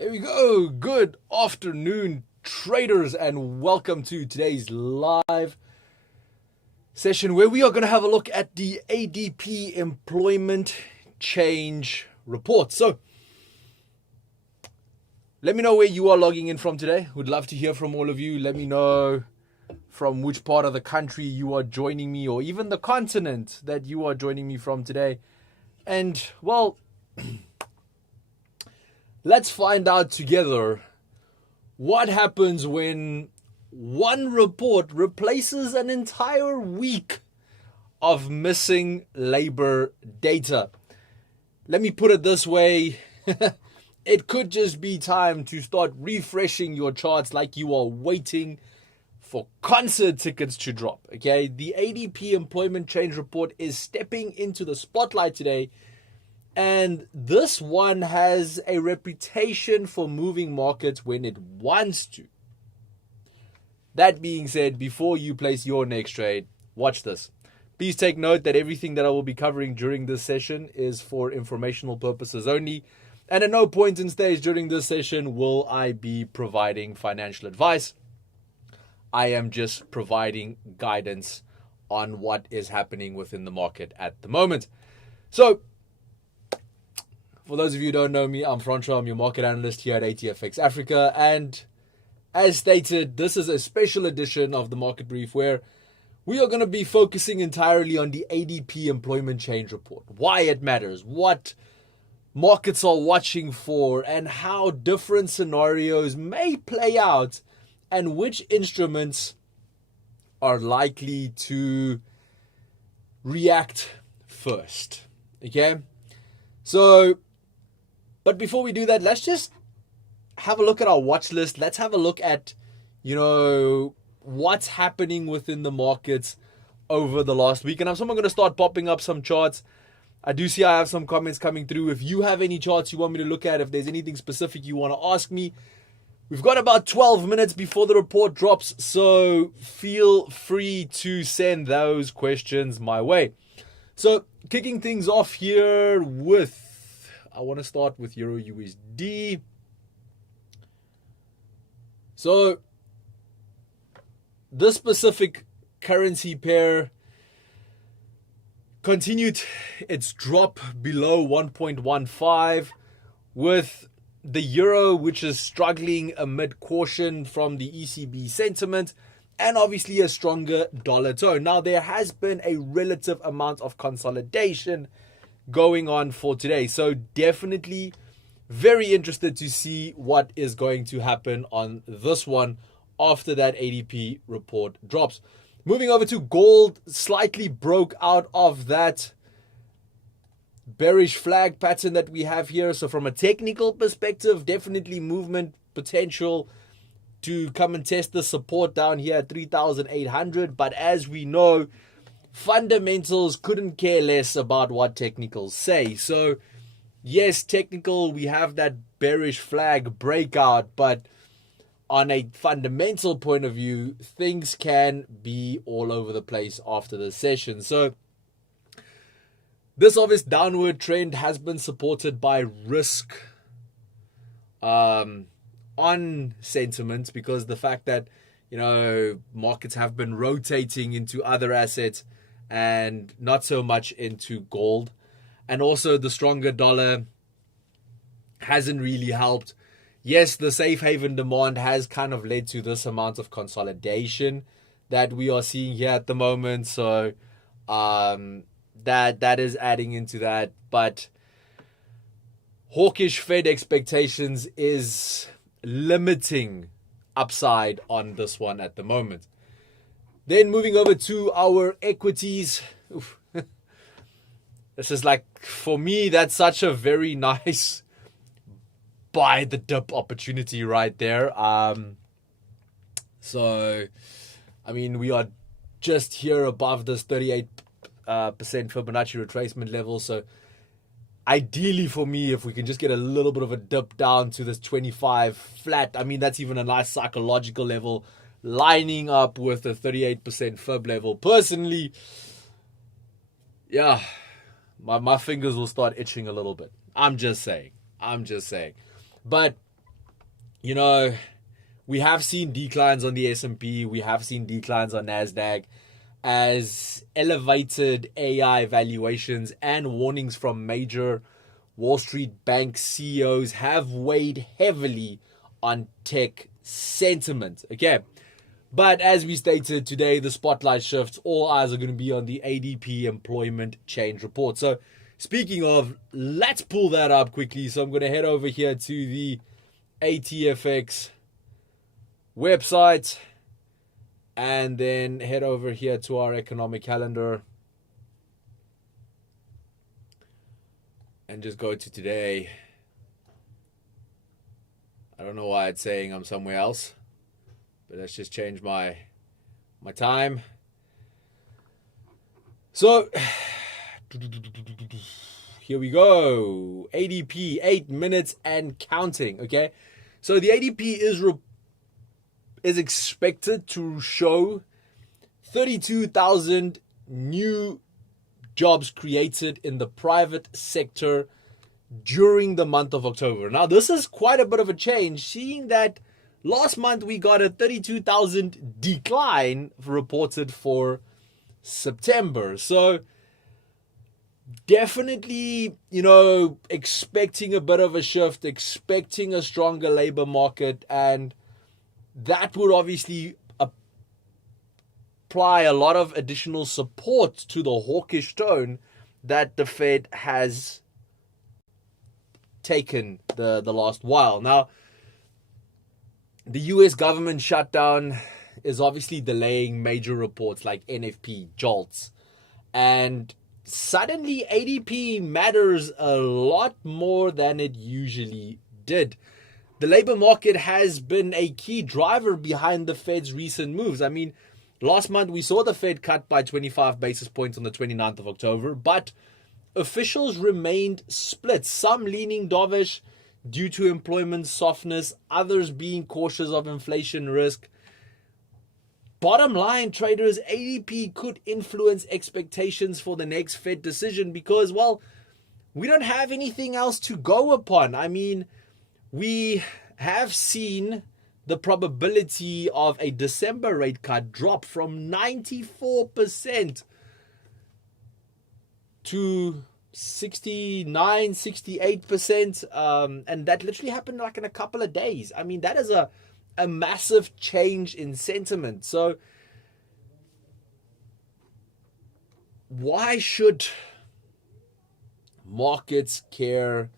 There we go. Good afternoon, traders, and welcome to today's live session where we are going to have a look at the ADP Employment Change Report. So, let me know where you are logging in from today. Would love to hear from all of you. Let me know from which part of the country you are joining me, or even the continent that you are joining me from today. And, well, let's find out together what happens when one report replaces an entire week of missing labor data. Let me put it this way. It could just be time to start refreshing your charts like you are waiting for concert tickets to drop. Okay, the ADP Employment Change Report is stepping into the spotlight today. And this one has a reputation for moving markets when it wants to. That being said, before you place your next trade, watch this. Please take note that everything that I will be covering during this session is for informational purposes only. And at no point in stage during this session will I be providing financial advice. I am just providing guidance on what is happening within the market at the moment. So, for those of you who don't know me, I'm Francois. I'm your market analyst here at ATFX Africa. And as stated, this is a special edition of the Market Brief where we are going to be focusing entirely on the ADP Employment Change Report. Why it matters, what markets are watching for, and how different scenarios may play out, and which instruments are likely to react first. Okay? So, but before we do that, let's just have a look at our watch list. Let's have a look at, what's happening within the markets over the last week. And I'm going to start popping up some charts. I do see I have some comments coming through. If you have any charts you want me to look at, if there's anything specific you want to ask me, we've got about 12 minutes before the report drops. So feel free to send those questions my way. So kicking things off here with, I want to start with Euro USD. So this specific currency pair continued its drop below 1.15, with the euro, which is struggling amid caution from the ECB sentiment, and obviously a stronger dollar tone. Now, there has been a relative amount of consolidation going on for today. So definitely very interested to see what is going to happen on this one after that ADP report drops. Moving over to gold, slightly broke out of that bearish flag pattern that we have here. So from a technical perspective, definitely movement potential to come and test the support down here at 3,800. But as we know, fundamentals couldn't care less about what technicals say. So yes, technical, we have that bearish flag breakout, but on a fundamental point of view, things can be all over the place after the session. So this obvious downward trend has been supported by risk on sentiment, because the fact that, markets have been rotating into other assets and not so much into gold. And also the stronger dollar hasn't really helped. Yes, the safe haven demand has kind of led to this amount of consolidation that we are seeing here at the moment. So that is adding into that. But hawkish Fed expectations is limiting upside on this one at the moment. Then moving over to our equities. This is like, for me, that's such a very nice buy the dip opportunity right there. So, I mean, we are just here above this 38% Fibonacci retracement level. So, ideally for me, if we can just get a little bit of a dip down to this 25 flat, I mean, that's even a nice psychological level lining up with the 38% Fib level. Personally, yeah, my fingers will start itching a little bit. I'm just saying. But you know, we have seen declines on the S&P, we have seen declines on NASDAQ as elevated AI valuations and warnings from major Wall Street bank CEOs have weighed heavily on tech sentiment. Okay. But as we stated today, the spotlight shifts. All eyes are going to be on the ADP Employment Change Report. So speaking of, let's pull that up quickly. So I'm going to head over here to the ATFX website and then head over here to our economic calendar and just go to today. I don't know why it's saying I'm somewhere else, but let's just change my time. So here we go. ADP, 8 minutes and counting. Okay, so the ADP is expected to show 32,000 new jobs created in the private sector during the month of October. Now, this is quite a bit of a change, seeing that last month we got a 32,000 decline reported for September. So definitely, expecting a bit of a shift, expecting a stronger labor market, and that would obviously apply a lot of additional support to the hawkish tone that the Fed has taken the last while. Now, the US government shutdown is obviously delaying major reports like NFP, JOLTS, and suddenly ADP matters a lot more than it usually did. The labor market has been a key driver behind the Fed's recent moves. I mean, last month we saw the Fed cut by 25 basis points on the 29th of October, but officials remained split, some leaning dovish due to employment softness, others being cautious of inflation risk. Bottom line, traders, ADP could influence expectations for the next Fed decision because, well, we don't have anything else to go upon. I mean, we have seen the probability of a December rate cut drop from 94% to 69, 68%. And that literally happened like in a couple of days. I mean, that is a massive change in sentiment. So why should markets care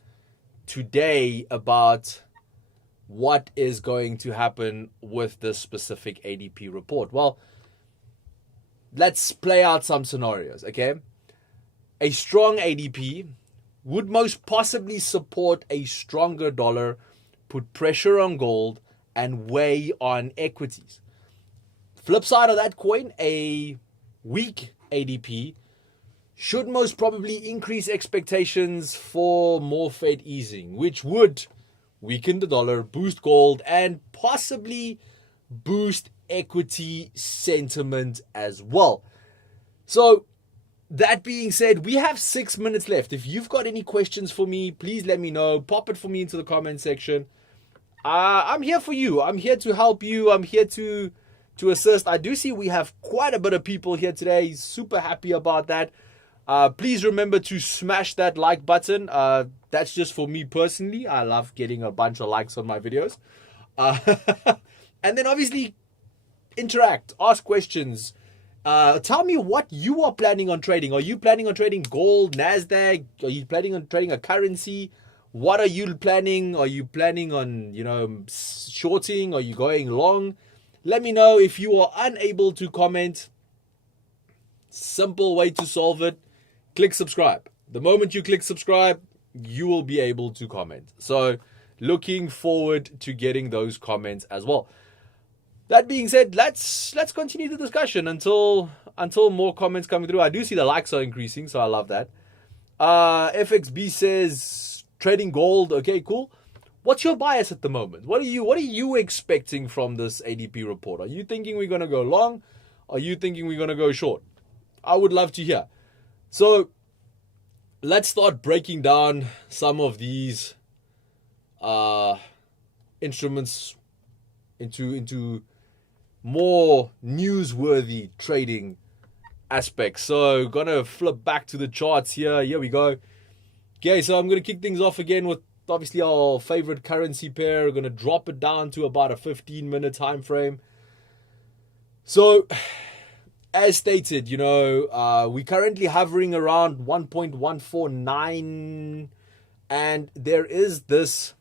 today about what is going to happen with this specific ADP report? Well, let's play out some scenarios, okay? A strong ADP would most possibly support a stronger dollar, put pressure on gold, and weigh on equities. Flip side of that coin, a weak ADP should most probably increase expectations for more Fed easing, which would weaken the dollar, boost gold, and possibly boost equity sentiment as well. So, that being said, we have 6 minutes left. If you've got any questions for me, please let me know. Pop it for me into the comment section. I'm here for you. I'm here to help you. I'm here to assist. I do see we have quite a bit of people here today. Super happy about that. Please remember to smash that like button. That's just for me personally. I love getting a bunch of likes on my videos. And then obviously interact, ask questions. Tell me what you are planning on trading. Are you planning on trading gold, NASDAQ? Are you planning on trading a currency? What are you planning? Are you planning on, shorting? Are you going long? Let me know. If you are unable to comment. Simple way to solve it. Click subscribe. The moment you click subscribe, you will be able to comment. So looking forward to getting those comments as well. That being said, let's continue the discussion until more comments coming through. I do see the likes are increasing, so I love that. FXB says trading gold. Okay, cool. What's your bias at the moment? What are you expecting from this ADP report? Are you thinking we're gonna go long? Are you thinking we're gonna go short? I would love to hear. So let's start breaking down some of these instruments into more newsworthy trading aspects. So gonna flip back to the charts here. Here we go. Okay, so I'm gonna kick things off again with obviously our favorite currency pair. We're gonna drop it down to about a 15-minute time frame. So as stated, we're currently hovering around 1.149, and there is this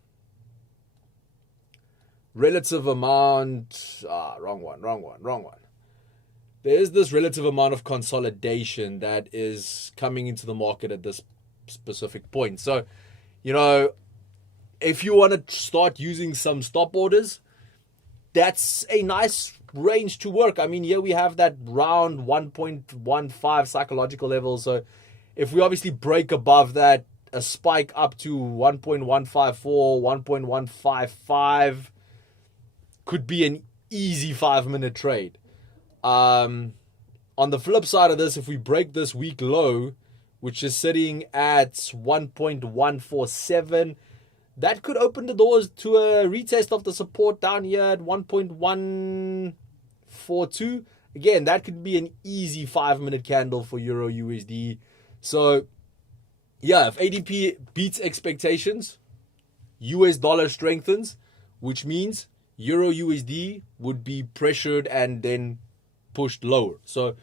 relative amount, wrong one. There is this relative amount of consolidation that is coming into the market at this specific point. So, if you want to start using some stop orders, that's a nice range to work. I mean, here we have that round 1.15 psychological level. So if we obviously break above that, a spike up to 1.154, 1.155 could be an easy 5-minute trade. On the flip side of this, if we break this week low, which is sitting at 1.147, that could open the doors to a retest of the support down here at 1.142. Again, that could be an easy 5-minute candle for Euro USD. So, yeah, if ADP beats expectations, US dollar strengthens, which means Euro USD would be pressured and then pushed lower. So,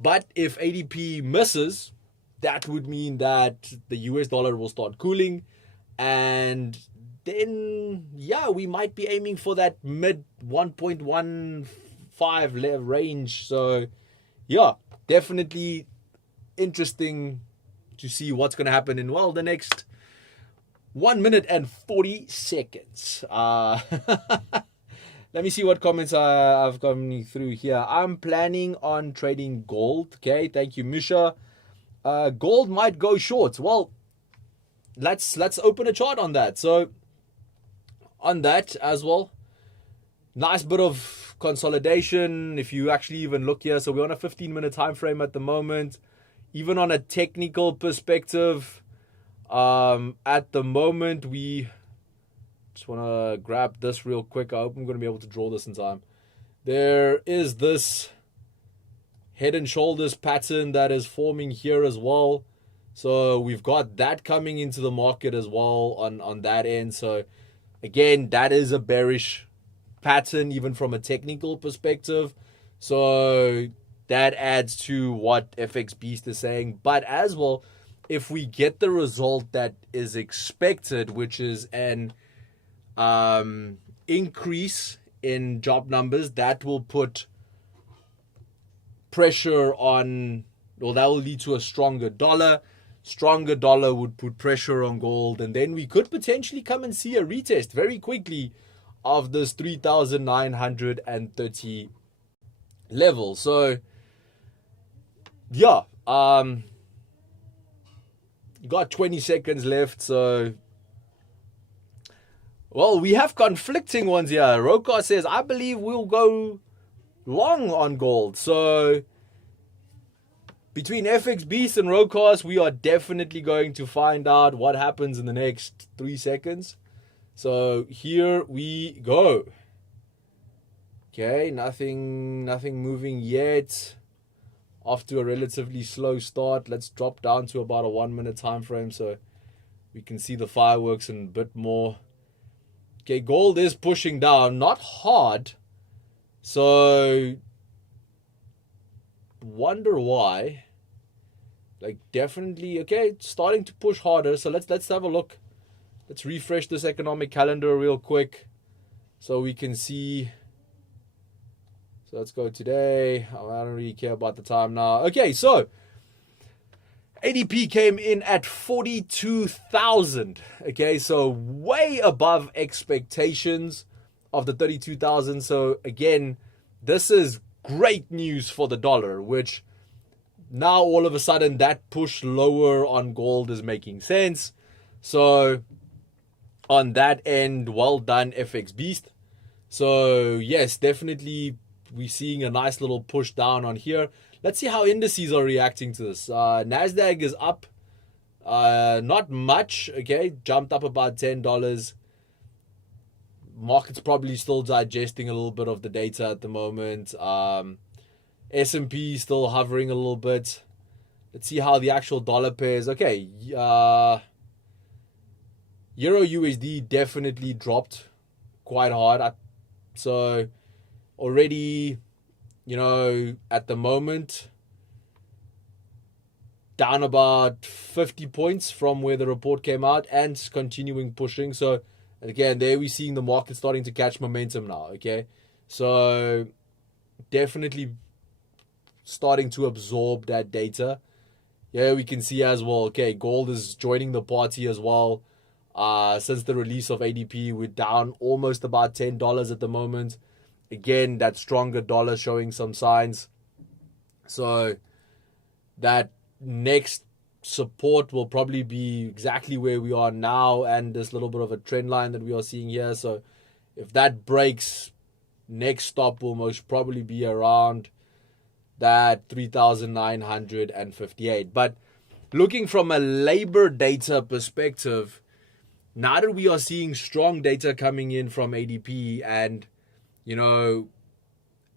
but if ADP misses, that would mean that the US dollar will start cooling, and then, yeah, we might be aiming for that mid 1.15 range. So, yeah, definitely interesting to see what's going to happen in, the next 1 minute and 40 seconds. Let me see what comments I've gotten through here. I'm planning on trading gold. Okay, thank you, Misha. Gold might go short. Well, let's open a chart on that. So on that as well, nice bit of consolidation. If you actually even look here, so we're on a 15-minute time frame at the moment. Even on a technical perspective, at the moment, we just want to grab this real quick. I hope I'm going to be able to draw this in time. There is this head and shoulders pattern that is forming here as well. So we've got that coming into the market as well on that end. So again, that is a bearish pattern even from a technical perspective. So that adds to what FX Beast is saying. But as well, if we get the result that is expected, which is an increase in job numbers, that will put pressure on, or that will lead to a stronger dollar. Stronger dollar would put pressure on gold, and then we could potentially come and see a retest very quickly of this 3,930 level. So yeah, you got 20 seconds left. So, well, we have conflicting ones here. Rokar says, I believe we'll go long on gold. So between FX Beast and Rokar, we are definitely going to find out what happens in the next 3 seconds. So here we go. Okay, nothing moving yet. Off to a relatively slow start. Let's drop down to about a 1 minute time frame so we can see the fireworks and a bit more. Okay, gold is pushing down, not hard. So wonder why. Like, definitely, okay, it's starting to push harder. So let's have a look. Let's refresh this economic calendar real quick so we can see. So let's go today. I don't really care about the time now. Okay, so ADP came in at 42,000. Okay, so way above expectations of the 32,000. So again, this is great news for the dollar, which now all of a sudden that push lower on gold is making sense. So on that end, well done, FX Beast. So yes, definitely we're seeing a nice little push down on here. Let's see how indices are reacting to this. Nasdaq is up, not much. Okay, jumped up about $10. market's probably still digesting a little bit of the data at the moment. S&P still hovering a little bit. Let's see how the actual dollar pairs. Okay, Euro USD definitely dropped quite hard. So already, at the moment, down about 50 points from where the report came out and continuing pushing. So again, there we're seeing the market starting to catch momentum now, okay? So definitely starting to absorb that data. Yeah, we can see as well, okay, gold is joining the party as well. Since the release of ADP, we're down almost about $10 at the moment. Again, that stronger dollar showing some signs. So that next support will probably be exactly where we are now and this little bit of a trend line that we are seeing here. So if that breaks, next stop will most probably be around that 3,958. But looking from a labor data perspective, now that we are seeing strong data coming in from ADP and,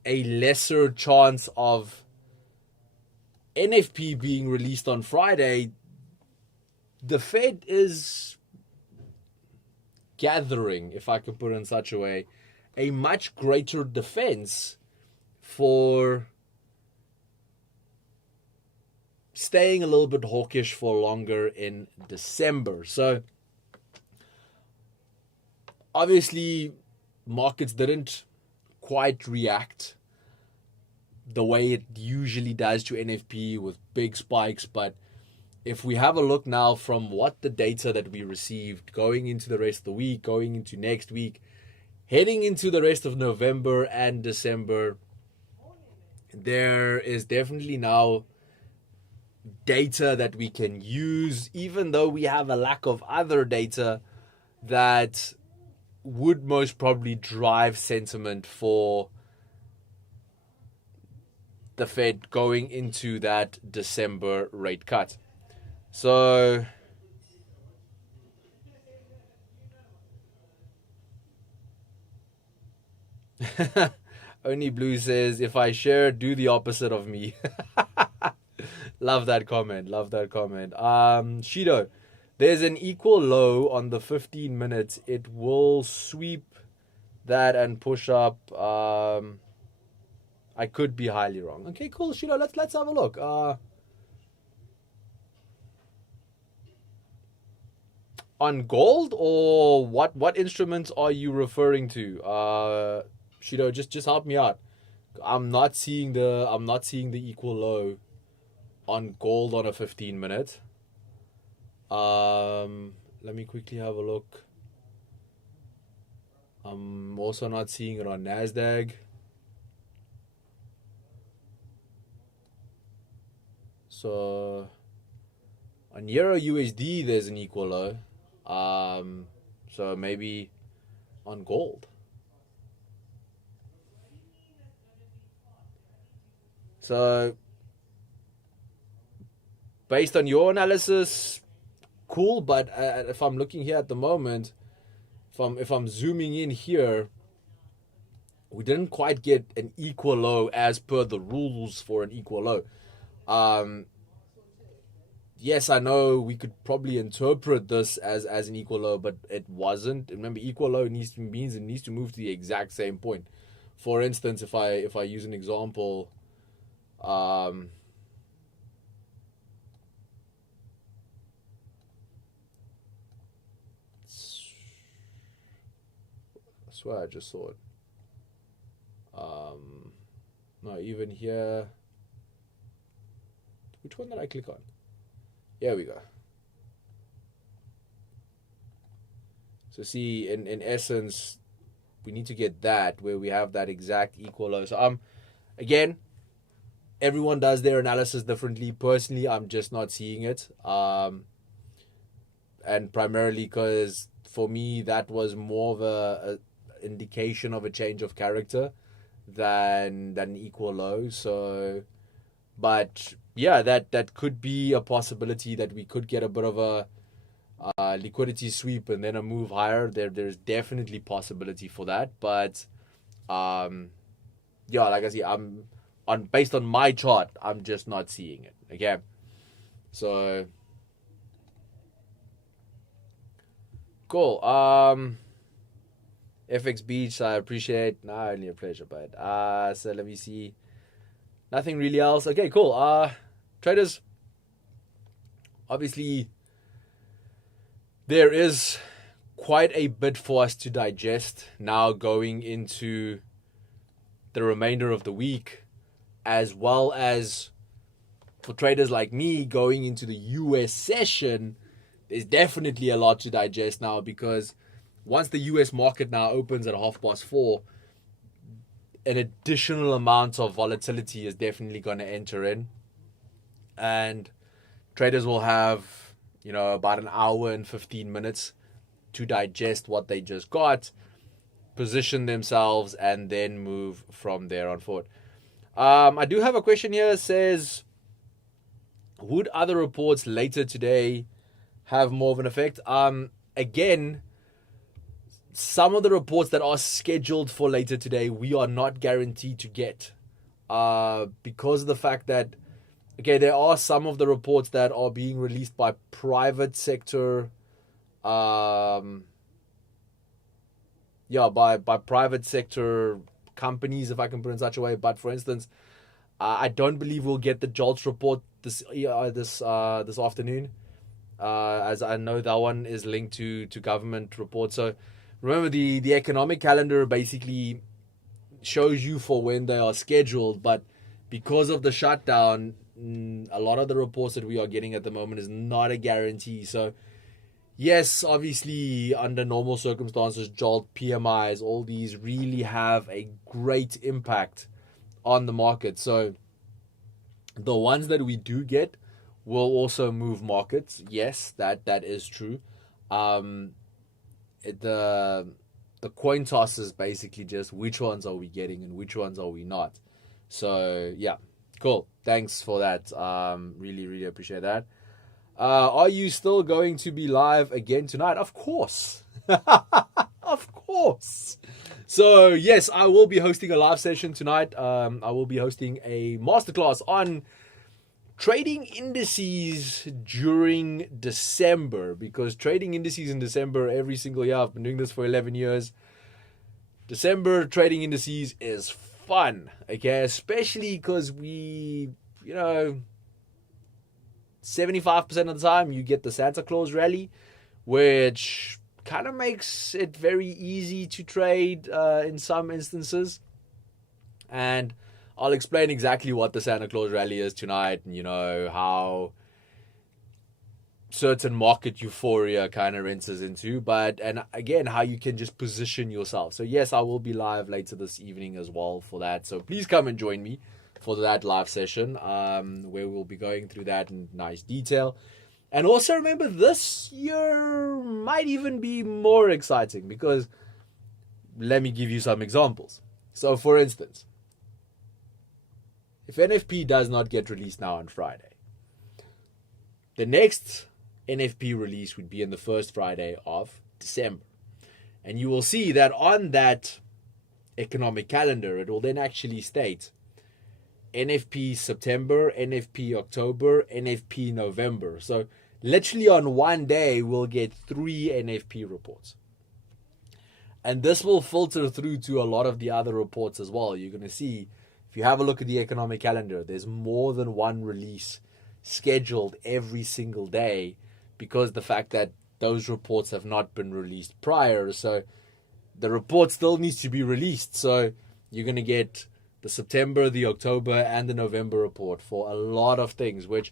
a lesser chance of NFP being released on Friday, the Fed is gathering, if I could put it in such a way, a much greater defense for staying a little bit hawkish for longer in December. So obviously markets didn't quite react the way it usually does to NFP with big spikes. But if we have a look now from what the data that we received going into the rest of the week, going into next week, heading into the rest of November and December, there is definitely now data that we can use, even though we have a lack of other data that would most probably drive sentiment for the Fed going into that December rate cut. So Only Blue says, if I share, do the opposite of me. Love that comment. Shido, there's an equal low on the 15 minutes. It will sweep that and push up. I could be highly wrong. Okay, cool. Shido, let's have a look. On gold, or what instruments are you referring to? Shido, just help me out. I'm not seeing the equal low on gold on a 15 minute. Let me quickly have a look. I'm also not seeing it on Nasdaq. So on Euro USD there's an equal low. So maybe on gold. So based on your analysis, cool. But if I'm looking here at the moment, if I'm zooming in here, we didn't quite get an equal low as per the rules for an equal low. Yes, I know we could probably interpret this as an equal low, but it wasn't. Remember, equal low means it needs to move to the exact same point. For instance, if I use an example, I swear I just saw it. No, even here. Which one did I click on? Here we go. So see, in essence, we need to get that where we have that exact equal low. So again, everyone does their analysis differently. Personally, I'm just not seeing it. And primarily because for me that was more of a indication of a change of character than an equal low. So, but yeah, that could be a possibility that we could get a bit of liquidity sweep and then a move higher, there's definitely possibility for that. But yeah, like I see, based on my chart, I'm just not seeing it. Okay, so cool. FX Beach, I appreciate. Nah, only a pleasure, but so let me see. Nothing really else. Okay, cool. Traders, obviously there is quite a bit for us to digest now going into the remainder of the week, as well as for traders like me going into the US session. There's definitely a lot to digest now, because once the US market now opens at 4:30, an additional amount of volatility is definitely going to enter in, and traders will have, about an hour and 15 minutes to digest what they just got, position themselves, and then move from there on forward. I do have a question here. It says, would other reports later today have more of an effect? Again, some of the reports that are scheduled for later today, we are not guaranteed to get, because of the fact that, okay, there are some of the reports that are being released by private sector, by private sector companies, if I can put it in such a way. But for instance, I don't believe we'll get the JOLTS report this afternoon, as I know that one is linked to government reports. So remember, the economic calendar basically shows you for when they are scheduled, but because of the shutdown, a lot of the reports that we are getting at the moment is not a guarantee. So yes, obviously under normal circumstances, JOLT, PMIs, all these really have a great impact on the market. So the ones that we do get will also move markets. Yes, that is true. The coin toss is basically just which ones are we getting and which ones are we not. So yeah, cool. Thanks for that. Really, really appreciate that. Are you still going to be live again tonight? Of course. Of course. So yes, I will be hosting a live session tonight. I will be hosting a masterclass on trading indices during December, because trading indices in December every single year, I've been doing this for 11 years. December trading indices is fun, okay? Especially because we, 75% of the time you get the Santa Claus rally, which kind of makes it very easy to trade in some instances. And I'll explain exactly what the Santa Claus rally is tonight, and how certain market euphoria kind of enters into, and again, how you can just position yourself. So yes, I will be live later this evening as well for that. So please come and join me for that live session, where we'll be going through that in nice detail. And also remember, this year might even be more exciting, because let me give you some examples. So for instance, if NFP does not get released now on Friday, the next NFP release would be in the first Friday of December. And you will see that on that economic calendar, it will then actually state NFP September, NFP October, NFP November. So literally on one day, we'll get 3 NFP reports. And this will filter through to a lot of the other reports as well. You're going to see, if you have a look at the economic calendar, there's more than one release scheduled every single day, because the fact that those reports have not been released prior. So the report still needs to be released. So you're going to get the September, the October, and the November report for a lot of things, which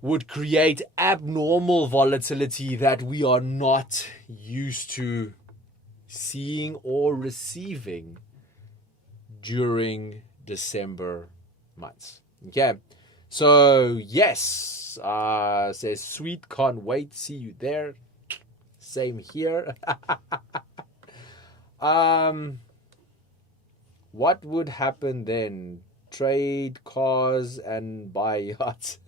would create abnormal volatility that we are not used to seeing or receiving during December months. Okay, so yes, says sweet, can't wait, see you there. Same here. What would happen then? Trade cars and buy yachts.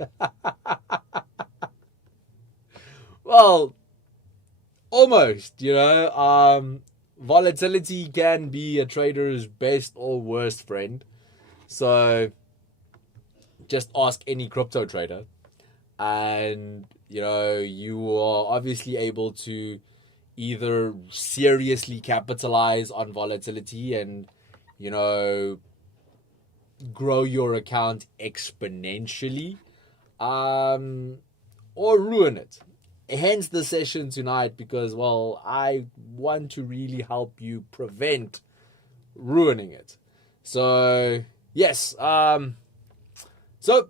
Well, almost, volatility can be a trader's best or worst friend. So just ask any crypto trader. And, you are obviously able to either seriously capitalize on volatility and, grow your account exponentially, or ruin it. Hence the session tonight, because, well, I want to really help you prevent ruining it. So, yes. So,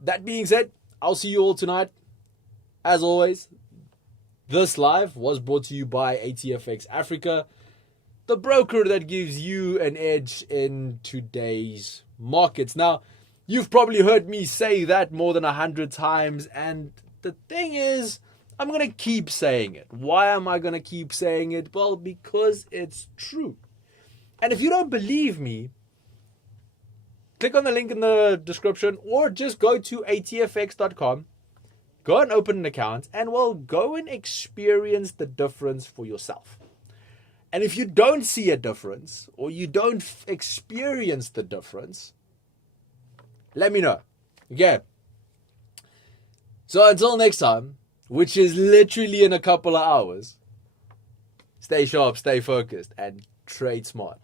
that being said, I'll see you all tonight. As always, this live was brought to you by ATFX Africa, the broker that gives you an edge in today's markets. Now, you've probably heard me say that more than 100 times, and the thing is, I'm going to keep saying it. Why am I going to keep saying it? Well, because it's true. And if you don't believe me, click on the link in the description, or just go to atfx.com, go and open an account, and, well, go and experience the difference for yourself. And if you don't see a difference, or you don't experience the difference, let me know. Okay? So until next time, which is literally in a couple of hours, stay sharp, stay focused, and trade smart.